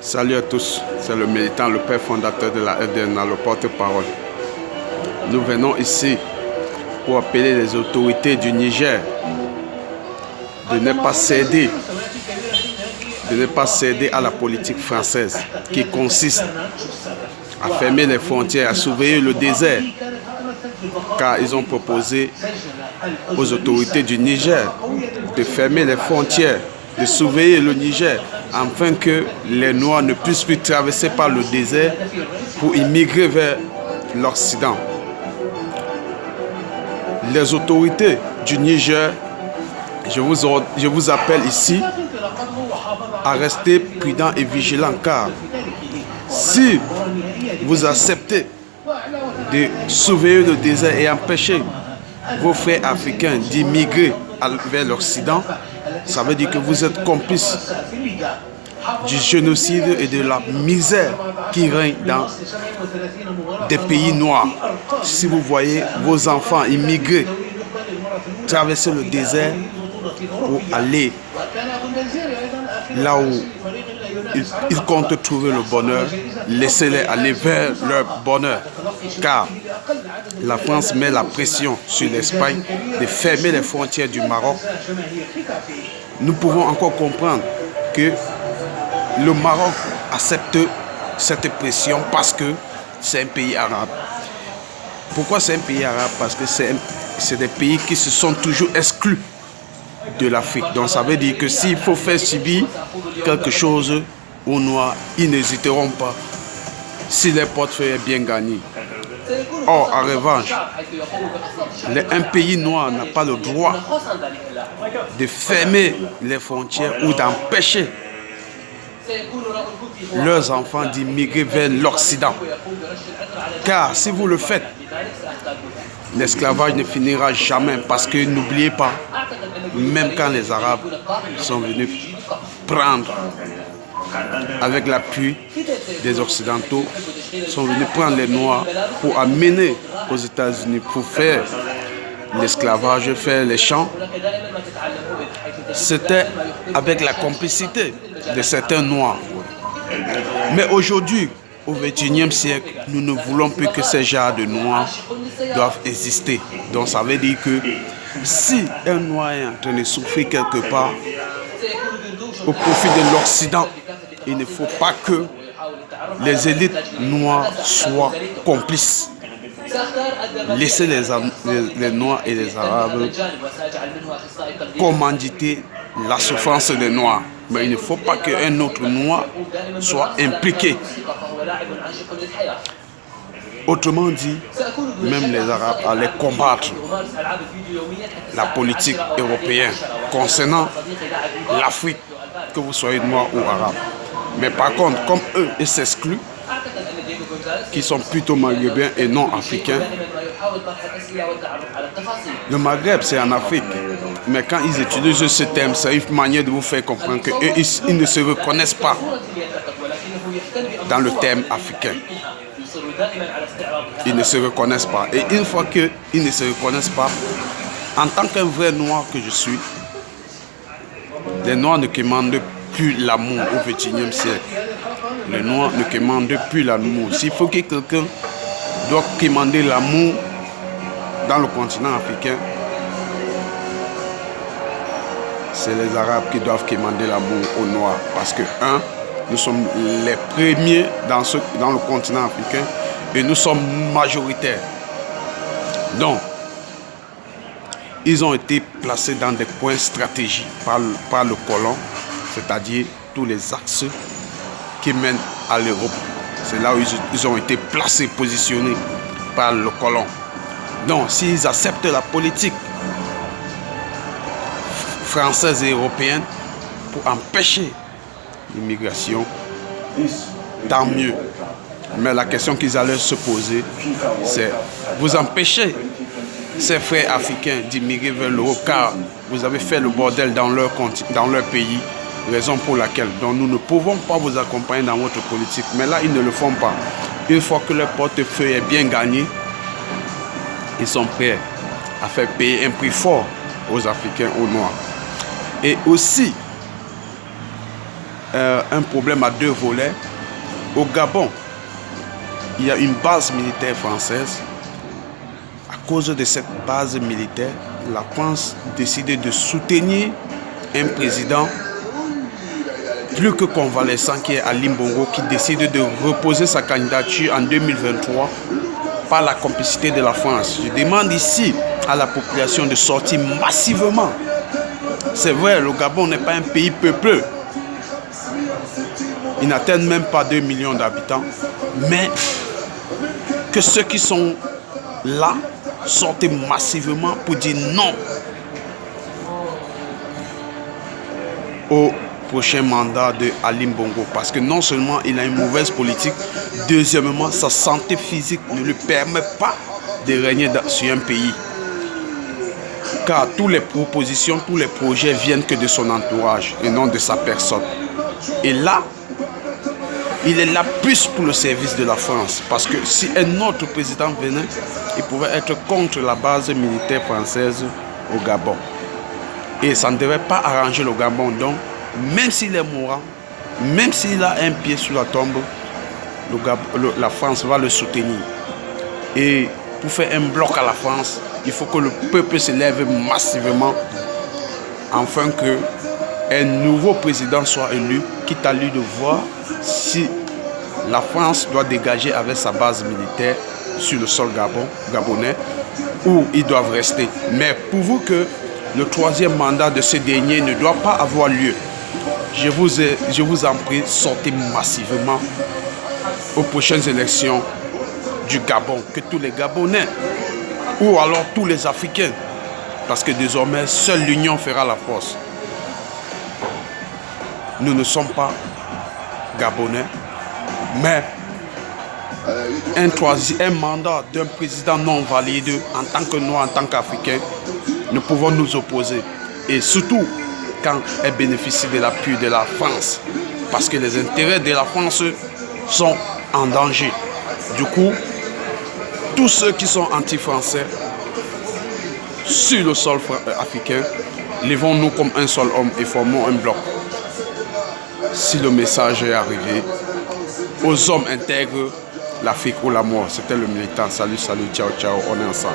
Salut à tous, c'est le militant, le père fondateur de la FDNA, le porte-parole. Nous venons ici pour appeler les autorités du Niger de ne pas céder à la politique française qui consiste à fermer les frontières, à surveiller le désert, car ils ont proposé aux autorités du Niger de fermer les frontières, de surveiller le Niger, afin que les Noirs ne puissent plus traverser par le désert pour immigrer vers l'Occident. Les autorités du Niger, je vous appelle ici à rester prudents et vigilants, car si vous acceptez de surveiller le désert et empêcher vos frères africains d'immigrer vers l'Occident, ça veut dire que vous êtes complices du génocide et de la misère qui règne dans des pays noirs. Si vous voyez vos enfants immigrer, traverser le désert pour aller là où ils comptent trouver le bonheur, laissez-les aller vers leur bonheur. Car la France met la pression sur l'Espagne de fermer les frontières du Maroc. Nous pouvons encore comprendre que le Maroc accepte cette pression parce que c'est un pays arabe. Pourquoi c'est un pays arabe? Parce que c'est des pays qui se sont toujours exclus de l'Afrique. Donc ça veut dire que s'il faut faire subir quelque chose aux Noirs, ils n'hésiteront pas si les portefeuilles est bien gagné. Or, en revanche, un pays noir n'a pas le droit de fermer les frontières ou d'empêcher leurs enfants d'immigrer vers l'Occident. Car si vous le faites, l'esclavage ne finira jamais, parce que n'oubliez pas, même quand les Arabes sont venus prendre, avec l'appui des Occidentaux, sont venus prendre les Noirs pour amener aux États-Unis pour faire l'esclavage, faire les champs, c'était avec la complicité de certains Noirs. Mais aujourd'hui, au XXIe siècle, nous ne voulons plus que ces genres de Noirs doivent exister. Donc ça veut dire que si un Noir est en train de souffrir quelque part au profit de l'Occident, il ne faut pas que les élites noires soient complices. Laissez les Noirs et les Arabes commanditer la souffrance des Noirs. Mais il ne faut pas qu'un autre Noir soit impliqué. Autrement dit, même les Arabes allaient combattre la politique européenne concernant l'Afrique, que vous soyez noir ou arabe. Mais par contre, comme eux, ils s'excluent, qui sont plutôt maghrébins et non africains. Le Maghreb, c'est en Afrique. Mais quand ils utilisent ce terme, c'est une manière de vous faire comprendre qu'eux, ils ne se reconnaissent pas dans le terme africain. Ils ne se reconnaissent pas. Et une fois qu'ils ne se reconnaissent pas, en tant qu'un vrai noir que je suis, les Noirs ne commandent plus l'amour au XXIe siècle. Les Noirs ne commandent plus l'amour. S'il faut que quelqu'un doit commander l'amour dans le continent africain, c'est les Arabes qui doivent commander l'amour aux Noirs. Parce que, nous sommes les premiers dans le continent africain et nous sommes majoritaires. Donc, ils ont été placés dans des points stratégiques par le colon, c'est-à-dire tous les axes qui mènent à l'Europe. C'est là où ils ont été placés, positionnés par le colon. Donc, s'ils acceptent la politique française et européenne pour empêcher l'immigration, tant mieux. Mais la question qu'ils allaient se poser, c'est: vous empêchez ces frères africains d'immigrer vers l'Europe, car vous avez fait le bordel dans leur pays, raison pour laquelle donc nous ne pouvons pas vous accompagner dans votre politique. Mais là, ils ne le font pas. Une fois que leur portefeuille est bien gagné, ils sont prêts à faire payer un prix fort aux Africains, aux Noirs. Et aussi, un problème à deux volets. Au Gabon, il y a une base militaire française. À cause de cette base militaire, la France décide de soutenir un président plus que convalescent qui est Ali Bongo, qui décide de reposer sa candidature en 2023 par la complicité de la France. Je demande ici à la population de sortir massivement. C'est vrai, le Gabon n'est pas un pays peuplé. Ils n'atteignent même pas 2 millions d'habitants. Mais que ceux qui sont là sortent massivement pour dire non au prochain mandat de Ali Bongo. Parce que non seulement il a une mauvaise politique, deuxièmement, sa santé physique ne lui permet pas de régner sur un pays. Car toutes les propositions, tous les projets viennent que de son entourage et non de sa personne. Et là, il est là plus pour le service de la France. Parce que si un autre président venait, il pouvait être contre la base militaire française au Gabon. Et ça ne devrait pas arranger le Gabon. Donc, même s'il est mourant, même s'il a un pied sous la tombe, la France va le soutenir. Et pour faire un bloc à la France, il faut que le peuple se lève massivement afin qu'un nouveau président soit élu, quitte à lui de voir si la France doit dégager avec sa base militaire sur le sol gabonais ou ils doivent rester. Mais pourvu que le troisième mandat de ce dernier ne doit pas avoir lieu, je vous en prie, sortez massivement aux prochaines élections du Gabon, que tous les Gabonais ou alors tous les Africains, parce que désormais seule l'union fera la force. Nous ne sommes pas Gabonais, mais un mandat d'un président non valide en tant que Noirs, en tant qu'Africains, nous pouvons nous opposer. Et surtout quand elle bénéficie de l'appui de la France, parce que les intérêts de la France sont en danger. Du coup, tous ceux qui sont anti-français sur le sol africain, levons-nous comme un seul homme et formons un bloc. Si le message est arrivé, aux hommes intègres, l'Afrique ou la mort. C'était le militant. Salut, salut, ciao, ciao, on est ensemble.